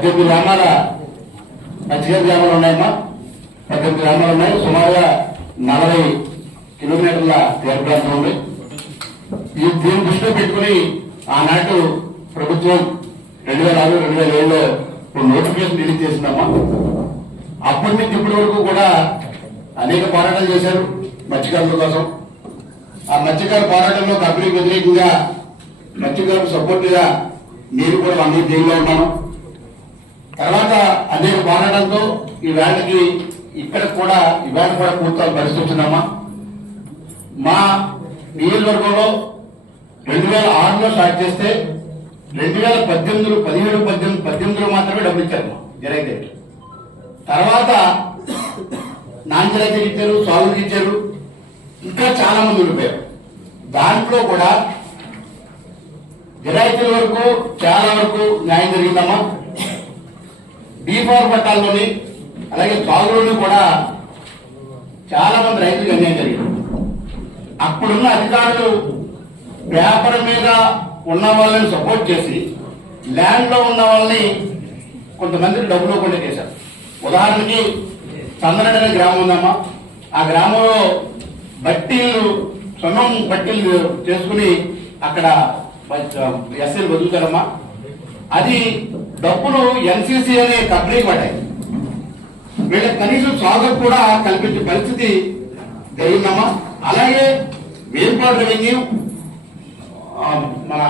పద్దెనిమిది గ్రామాల పచ్చిగడ్డ గ్రామాలు ఉన్నాయమ్మా. పద్దెనిమిది గ్రామాలు ఉన్నాయి. సుమారుగా నలభై కిలోమీటర్ల తీర ప్రాంతం ఉంది. ఈ దీన్ని దృష్టిలో పెట్టుకుని ఆనాటి ప్రభుత్వం రెండు వేల ఆరు రెండు వేల ఏడులో ఒక నోటిఫికేషన్ రిలీజ్ చేసిందమ్మా. అప్పటి నుంచి ఇప్పటి వరకు కూడా అనేక పోరాటాలు చేశారు మత్స్యకారుల కోసం. ఆ మత్స్యకారు పోరాటంలో కంపెనీకి వ్యతిరేకంగా మత్స్యకారులకు సపోర్ట్గా నేను కూడా అన్ని ఇయర్ ఉన్నాను. తర్వాత అనేక పోరాటాలతో ఈ వేళకి ఇక్కడ కూడా ఈ వ్యాధి కూడా పూర్తి పరిస్థితి మా నియోజకవర్గంలో రెండు వేల ఆరులో స్టార్ట్ చేస్తే రెండు వేల పద్దెనిమిదిలో పదిహేడు పద్దెనిమిది పద్దెనిమిదిలో మాత్రమే డబ్బులు ఇచ్చారు జరైతే తర్వాత నాన్ ఇచ్చారు సాగుకి ఇచ్చారు ఇంకా చాలా మంది ఉండిపోయారు. దాంట్లో కూడా జరాయితీల వరకు చాలా వరకు న్యాయం జరిగిందమ్మా. బీఫార్ పట్టాల్లోని అలాగే బాగులోని కూడా చాలా మంది రైతులకు అన్యాయం జరిగింది అప్పుడున్న అధికారులు పేపర్ మీద ఉన్న వాళ్ళని సపోర్ట్ చేసి ల్యాండ్లో ఉన్న వాళ్ళని కొంతమంది డబ్బులు కూడా చేశారు. ఉదాహరణకి చందనడ్ అనే గ్రామం ఉందమ్మా. ఆ గ్రామంలో బట్టీలు సొన్నం బట్టీలు చేసుకుని అక్కడ ఎస్ఎల్ బతుకుతారమ్మా. అది డబ్బులు ఎన్సీసీ అనే కంపెనీకి పడ్డాయి. వీళ్ళకి కనీసం స్వాగతం కూడా కల్పించే పరిస్థితి జరిగిందమ్మా అలాగే వేల్పాడు రెవెన్యూ మన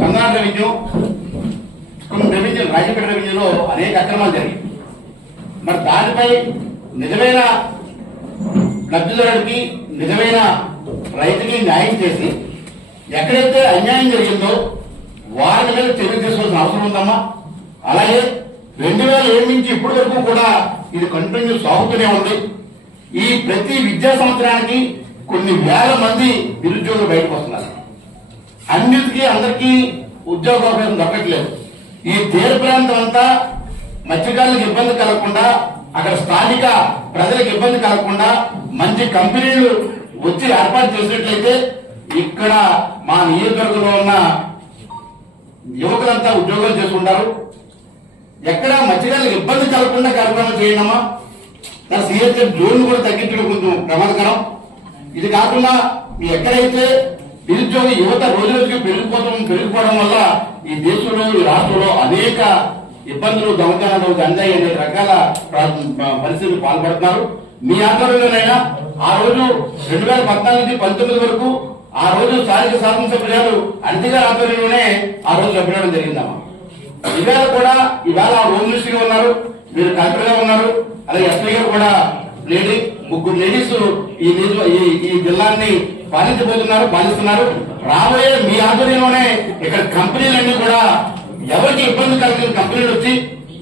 కర్ణాటక రెవెన్యూ కొన్ని రెవెన్యూ రాజపేట రెవెన్యూలో అనేక అక్రమాలు జరిగాయి. మరి దానిపై నిజమైన లబ్ధిదారుడికి నిజమైన రైతుకి న్యాయం చేసి ఎక్కడైతే అన్యాయం జరిగిందో వారి మీద చర్య తీసుకోవాల్సిన అవసరం ఉందమ్మా? అలాగే రెండు వేల ఏడు నుంచి ఇప్పటి వరకు కూడా ఇది కంటిన్యూ సాగుతూనే ఉంది. ఈ ప్రతి విద్యా సంవత్సరానికి కొన్ని వేల మంది నిరుద్యోగులు బయటకు వస్తున్నారు. అన్నిటికీ అందరికీ ఉద్యోగ దక్కట్లేదు. ఈ తీర ప్రాంతం అంతా మత్స్యకారులకు ఇబ్బంది కలగకుండా అక్కడ స్థానిక ప్రజలకు ఇబ్బంది కలగకుండా మంచి కంపెనీలు వచ్చి ఏర్పాటు చేసినట్లయితే ఇక్కడ మా నియోజకవర్గంలో ఉన్న యువకులంతా ఉద్యోగాలు చేసుకుంటారు. ఎక్కడ మత్స్యకారులకు ఇబ్బంది కలగకుండా కార్యక్రమం చేయడమా నా సిహెచ్ఎఫ్ జోన్ కూడా తగ్గించడం కొంచెం ప్రమాదకరం. ఇది కాకుండా మీ ఎక్కడైతే నిరుద్యోగ యువత రోజు రోజుకి పెరిగిపోవడం పెరిగిపోవడం వల్ల ఈ దేశంలో ఈ రాష్ట్రంలో అనేక ఇబ్బందులు దొంగతనాలు గంజాయి అనేక రకాల పరిస్థితులు పాల్పడుతున్నారు. మీ ఆధ్వర్యంలోనైనా ఆ రోజు రెండు వేల పద్నాలుగు పంతొమ్మిది వరకు ఆ రోజు స్థానిక శాసనసభ్యులు అంటిగా ఆధ్వర్యంలోనే ఆ రోజు చెప్పడం జరిగిందమ్మా. ఇవాళ కూడా ఇవాళ హోమ్మినిస్టర్గా ఉన్నారు మీరు కలెక్టర్గా ఉన్నారు అలాగే ఎస్పీ గారు కూడా లేడీ ముగ్గురు లేడీస్ ఈ ఈ ఈ జిల్లాని పాలించబోతున్నారు పాలిస్తున్నారు. రాబోయే మీ ఆధ్వర్యంలోనే ఇక్కడ కంపెనీలన్నీ కూడా ఎవరికి ఇబ్బంది కలిగిన కంపెనీలు వచ్చి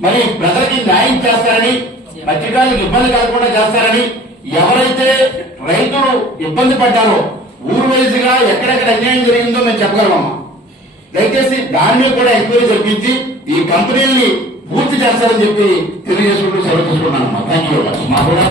మరి ప్రజలకి న్యాయం చేస్తారని మత్స్యకారులకు ఇబ్బంది కలగకుండా చేస్తారని ఎవరైతే రైతులు ఇబ్బంది పడ్డారో ఊరు వైజ్గా ఎక్కడెక్కడ అన్యాయం జరిగిందో మేము చెప్పగలమమ్మా. దయచేసి దాని మీద కూడా ఎంక్వైరీ జరిపించి ఈ కంపెనీని పూర్తి చేస్తారని చెప్పి తెలియజేసుకుంటూ సెలవు తీసుకున్నాను థ్యాంక్ యూ మా కూడా